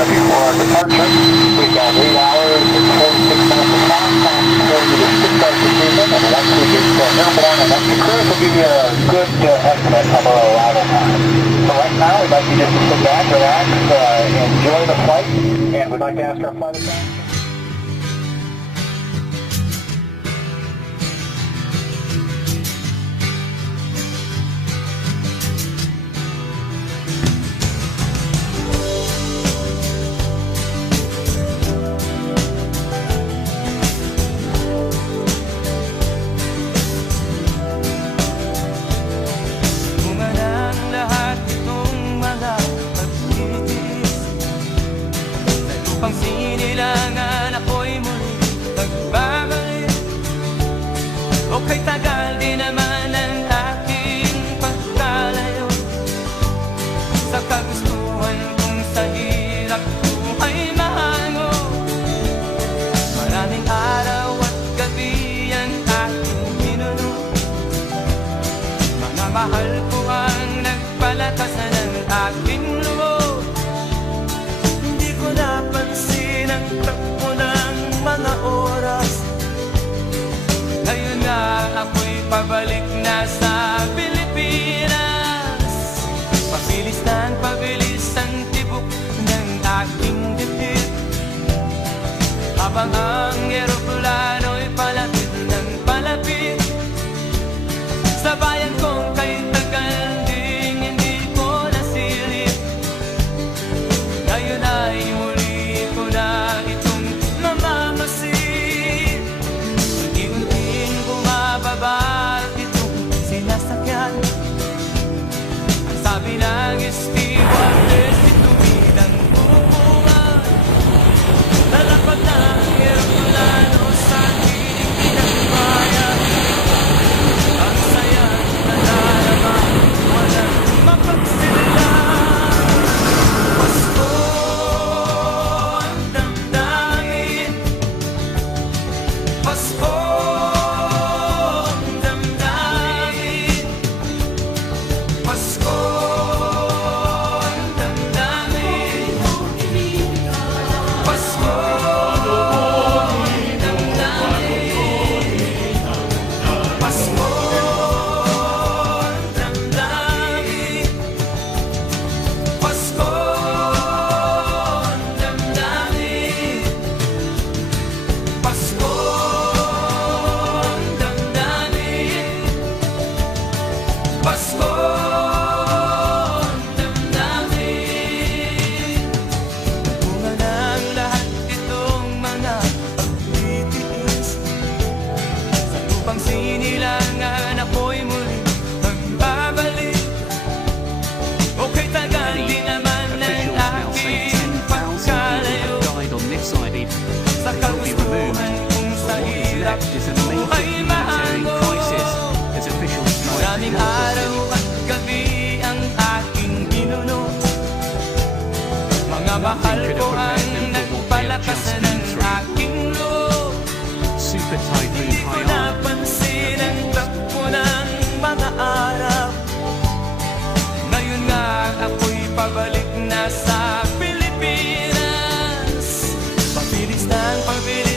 uh, before our departure. We've got 8 hours and 46 minutes of time time before you to start the treatment, and once we get uh, airborne and up cruise, we'll give you a good uh, estimate of our arrival time. So right now, we'd like you just to sit back, relax, uh, enjoy the flight, and we'd like to ask our flight attendants. Maraming araw at gabi ang aking ginuno. Mga mahal ko ang nagpalakas ng aking loob. Hindi ko napansin ang takbo ng mga araw. Ngayon nga ako'y pabalik na sa Pilipinas. Pabilis ng pabilis